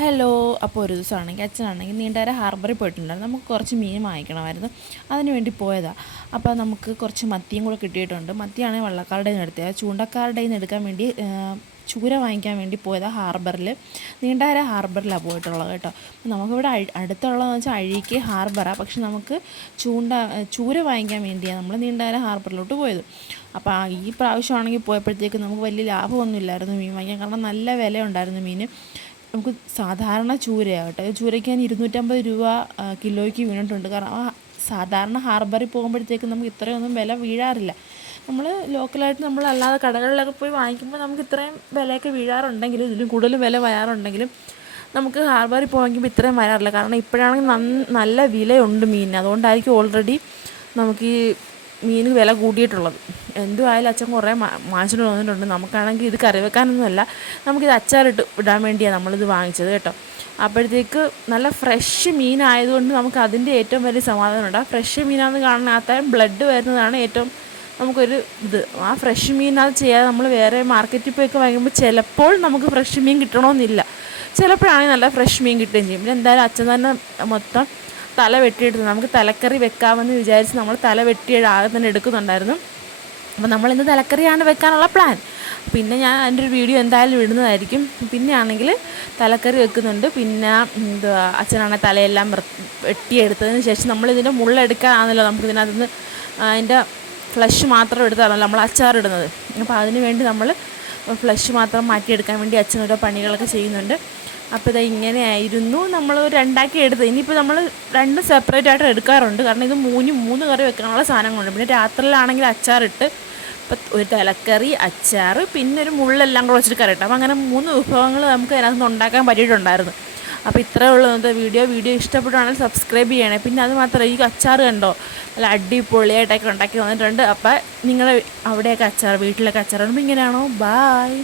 Hello. അപ്പോൾ ഒരു ദിവസമാണെങ്കിൽ അച്ഛനാണെങ്കിൽ നീണ്ടകര ഹാർബറിൽ പോയിട്ടുണ്ടായിരുന്നു. നമുക്ക് കുറച്ച് മീൻ വാങ്ങിക്കണമായിരുന്നു. അതിന് വേണ്ടി പോയതാണ്. അപ്പോൾ നമുക്ക് കുറച്ച് മത്തിയും കൂടെ കിട്ടിയിട്ടുണ്ട്. മത്തിയാണെങ്കിൽ വള്ളക്കാരുടെ നിന്ന് എടുത്തത്. ചൂണ്ടക്കാരുടെ നിന്ന് എടുക്കാൻ വേണ്ടി ചൂര വാങ്ങിക്കാൻ വേണ്ടി പോയതാണ് ഹാർബറിൽ. നീണ്ടകര ഹാർബറിലാണ് പോയിട്ടുള്ളത് കേട്ടോ. നമുക്കിവിടെ അടുത്തുള്ളതെന്ന് വെച്ചാൽ അഴീക്ക് ഹാർബറാണ്. പക്ഷെ നമുക്ക് ചൂര വാങ്ങിക്കാൻ വേണ്ടിയാണ് നമ്മൾ നീണ്ടകര ഹാർബറിലോട്ട് പോയത്. അപ്പോൾ ഈ പ്രാവശ്യമാണെങ്കിൽ പോയപ്പോഴത്തേക്ക് നമുക്ക് വലിയ ലാഭമൊന്നും ഇല്ലായിരുന്നു മീൻ വാങ്ങിക്കാൻ. കാരണം നല്ല വില ഉണ്ടായിരുന്നു മീൻ. നമുക്ക് സാധാരണ ചൂരയാകട്ടെ, ചൂരയ്ക്ക് ഞാൻ 250 രൂപ കിലോയ്ക്ക് വീണിട്ടുണ്ട്. കാരണം സാധാരണ ഹാർബറിൽ പോകുമ്പോഴത്തേക്ക് നമുക്ക് ഇത്രയൊന്നും വില വീഴാറില്ല. നമ്മൾ ലോക്കലായിട്ട് നമ്മൾ അല്ലാതെ കടകളിലൊക്കെ പോയി വാങ്ങിക്കുമ്പോൾ നമുക്ക് ഇത്രയും വിലയൊക്കെ വീഴാറുണ്ടെങ്കിലും ഇതിലും കൂടുതൽ വില വരാറുണ്ടെങ്കിലും നമുക്ക് ഹാർബറിൽ പോകാമെങ്കിൽ ഇത്രയും വരാറില്ല. കാരണം ഇപ്പോഴാണെങ്കിൽ നല്ല വിലയുണ്ട് മീനിന്. അതുകൊണ്ടായിരിക്കും ഓൾറെഡി നമുക്ക് ഈ മീൻ വില കൂടിയിട്ടുള്ളത്. എന്തുമായാലും അച്ഛൻ കുറേ വാങ്ങിച്ചിട്ട് വന്നിട്ടുണ്ട്. നമുക്കാണെങ്കിൽ ഇത് കറി വെക്കാനൊന്നുമല്ല, നമുക്കിത് അച്ചാറിട്ട് ഇടാൻ വേണ്ടിയാണ് നമ്മളിത് വാങ്ങിച്ചത് കേട്ടോ. അപ്പോഴത്തേക്ക് നല്ല ഫ്രഷ് മീനായതുകൊണ്ട് നമുക്ക് അതിൻ്റെ ഏറ്റവും വലിയ സമാധാനമുണ്ട്. ആ ഫ്രഷ് മീനാണെന്ന് കാണാത്ത ബ്ലഡ് വരുന്നതാണ് ഏറ്റവും നമുക്കൊരു ഇത്. ആ ഫ്രഷ് മീനത് ചെയ്യാതെ നമ്മൾ വേറെ മാർക്കറ്റിൽ പോയൊക്കെ വാങ്ങിക്കുമ്പോൾ ചിലപ്പോൾ നമുക്ക് ഫ്രഷ് മീൻ കിട്ടണമെന്നില്ല. ചിലപ്പോഴാണെങ്കിൽ നല്ല ഫ്രഷ് മീൻ കിട്ടുകയും ചെയ്യും. പിന്നെ എന്തായാലും അച്ഛൻ തന്നെ മൊത്തം തല വെട്ടിയെടുത്ത് നമുക്ക് തലക്കറി വെക്കാമെന്ന് വിചാരിച്ച് നമ്മൾ തല വെട്ടിയത് ആകെ തന്നെ എടുക്കുന്നുണ്ടായിരുന്നു. അപ്പോൾ നമ്മളിന്ന് തലക്കറിയാണ് വെക്കാനുള്ള പ്ലാൻ. പിന്നെ ഞാൻ അതിൻ്റെ ഒരു വീഡിയോ എന്തായാലും ഇടുന്നതായിരിക്കും. പിന്നെ ആണെങ്കിൽ തലക്കറി വെക്കുന്നുണ്ട്. പിന്നെ എന്തുവാ അച്ഛനാണെങ്കിൽ തലയെല്ലാം വെട്ടിയെടുത്തതിന് ശേഷം നമ്മളിതിൻ്റെ മുള്ളെടുക്കാനാണല്ലോ നമുക്കിതിനകത്തുനിന്ന് അതിൻ്റെ ഫ്ലഷ് മാത്രം എടുത്താണല്ലോ നമ്മൾ അച്ചാറിടുന്നത്. അപ്പോൾ അതിന് വേണ്ടി നമ്മൾ ഫ്ലഷ് മാത്രം മാറ്റിയെടുക്കാൻ വേണ്ടി അച്ഛനോരോ പണികളൊക്കെ ചെയ്യുന്നുണ്ട്. അപ്പോൾ ഇത് ഇങ്ങനെയായിരുന്നു നമ്മൾ രണ്ടാക്കി എടുത്തത്. ഇനിയിപ്പോൾ നമ്മൾ രണ്ടും സെപ്പറേറ്റ് ആയിട്ട് എടുക്കാറുണ്ട്. കാരണം ഇത് മൂന്ന് കറി വെക്കാനുള്ള സാധനങ്ങളുണ്ട്. പിന്നെ രാത്രിയിലാണെങ്കിൽ അച്ചാറിട്ട് ഇപ്പം ഒരു തലക്കറി, അച്ചാർ, പിന്നെ ഒരു മുള്ളെല്ലാം കൂടെ വെച്ചിട്ട് കറി ഇട്ട്. അപ്പോൾ അങ്ങനെ 3 വിഭവങ്ങൾ നമുക്ക് അതിനകത്ത് ഉണ്ടാക്കാൻ പറ്റിയിട്ടുണ്ടായിരുന്നു. അപ്പോൾ ഇത്രയേ ഉള്ളൂ ഇന്നത്തെ വീഡിയോ ഇഷ്ടപ്പെടുവാണെങ്കിൽ സബ്സ്ക്രൈബ് ചെയ്യണേ. പിന്നെ അത് മാത്രമല്ല, ഈ അച്ചാർ കണ്ടോ നല്ല അടിപൊളിയായിട്ടൊക്കെ ഉണ്ടാക്കി വന്നിട്ടുണ്ട്. അപ്പോൾ നിങ്ങൾ അവിടെയൊക്കെ വീട്ടിലൊക്കെ അച്ചാർ ഇടുമ്പോൾ ഇങ്ങനെയാണോ? ബായ്.